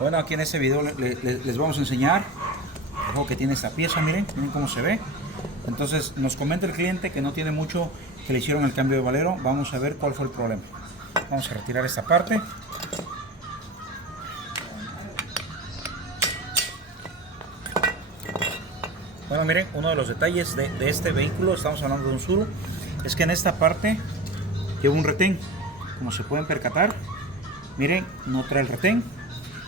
Bueno, aquí en este video les vamos a enseñar el juego que tiene esta pieza. Miren cómo se ve. Entonces nos comenta el cliente que no tiene mucho que le hicieron el cambio de valero. Vamos a ver cuál fue el problema. Vamos a retirar esta parte. Bueno, miren, uno de los detalles de este vehículo, estamos hablando de un Tsuru, es que en esta parte lleva un retén. Como se pueden percatar, miren, no trae el retén.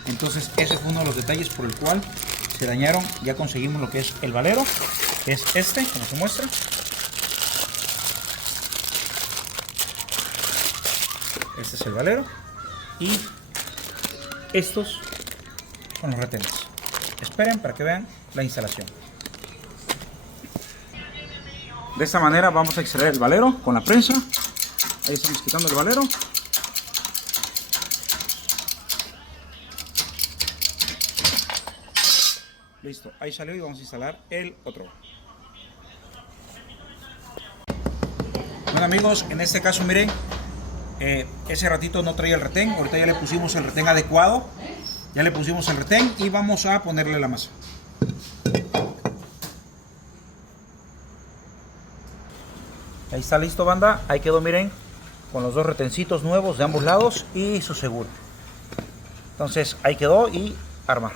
Entonces ese fue uno de los detalles por el cual se dañaron. Ya conseguimos lo que es el valero, que es este, como se muestra. Este es el valero y estos son los retenes. Esperen para que vean la instalación. De esta manera vamos a extraer el valero con la prensa. Ahí estamos quitando el valero. Listo, ahí salió y vamos a instalar el otro. Bueno amigos, en este caso miren, ese ratito no traía el retén. Ahorita ya le pusimos el retén adecuado. Ya le pusimos el retén y vamos a ponerle la masa. Ahí está listo, banda. Ahí quedó, miren, con los dos retencitos nuevos de ambos lados y su seguro. Entonces ahí quedó y armar.